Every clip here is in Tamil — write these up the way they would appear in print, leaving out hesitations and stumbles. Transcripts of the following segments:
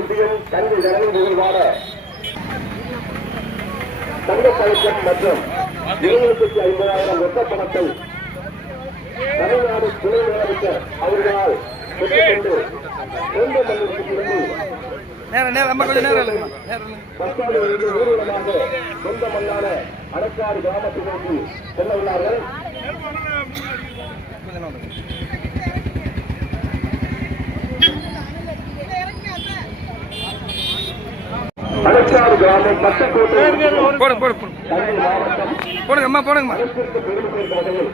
ஒன்றியம் தங்கை நலன் நிகழ்வான தங்கப்பழக்கம் மற்றும் 7,50,000 ரொக்க பணத்தை தமிழ்நாடு துணை முதலமைச்சர் அவர்களால் பெற்றுக்கொண்டு சொந்த மண்ணிற்கு திரும்பி ஊர்வலமாக சொந்த மண்ணான அடக்காடு கிராமத்தை நோக்கி செல்ல உள்ளார்கள். அடக்காடு கிராமம் பச்சைக்கோட்டை மாவட்டம் பெருமை சேர்ந்த வகையில்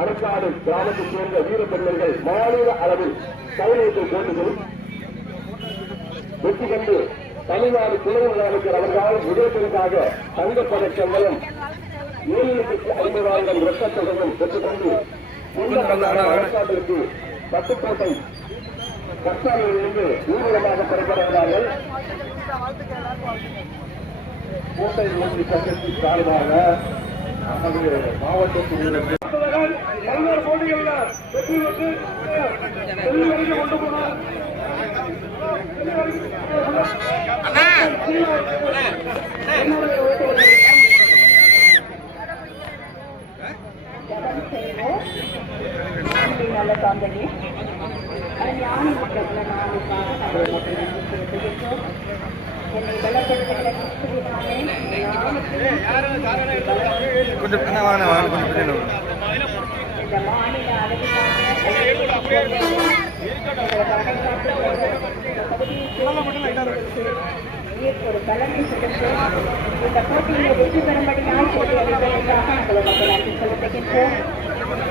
அடக்காடு கிராமத்தைச் சேர்ந்த வீரப்பெண்கள் மாநில அளவில் கைநீட்டு போட்டிகள் வெற்றி கண்டு தமிழ்நாடு துணை முதலமைச்சர் அவர்களால் முதற்காக தங்கப்பதக்கங்களும் 7,50,000 ரொக்கத் தொகையும் பெற்றுக்கொண்டு அரசாங்கத்திற்கு பட்டுக்கோட்டை கச்சாலையிலிருந்து ஊர்வலமாக புறப்படுகிறார்கள். கோட்டை ஒன்றிய சங்கத்தின் சார்பாக நமது மாவட்டத்தில் பல்வேறு போட்டிகளில் வெற்றி பெற்று கொண்டு போனார். கொஞ்சம் ஒரு தலைமை கொடுத்து இந்த போட்டியில் வெற்றி பெறும்படியாக போட்டி அளிப்பதற்காக நாங்கள் மக்கள் நன்றி செலுத்துகின்றோம்.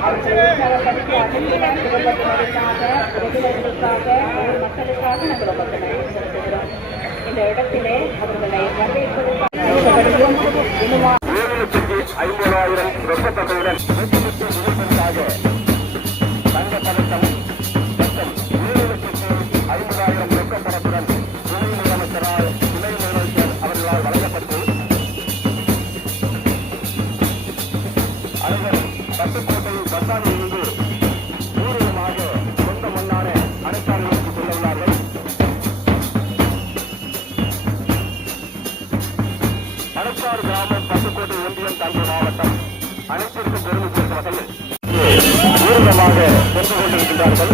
அவர்களை உற்சாகப்படுத்தி அகற்றினார் குடும்பத்தினருக்காக உறவினர்களுக்காக ஊர் மக்களுக்காக நாங்கள் மக்கள் நன்றி செலுத்துகிறோம். இந்த இடத்திலே அவர்களை வரவேற்பதற்காக 7,50,000 ரொக்க தொகையுடன் தங்கப்பதக்கம் மற்றும் 7,50,000 ரொக்க பணத்துடன் துணை முதலமைச்சர் அவர்களால் வழங்கப்பட்டு அனைவரும் பட்டுக்கோட்டை பஸ்ஸானிலிருந்து ஊர்வலமாக சொந்த மண்ணான அடைக்காடு நோக்கி செல்ல உள்ளார்கள். அடைக்காடு கிராமம் பட்டுக்கோட்டை ஒன்றியம் தஞ்சை மாவட்டம் அனைத்திற்கும் பெருமை சேர்ந்த வகையில் ஊர்வலமாக சென்று கொண்டிருக்கின்றார்கள்.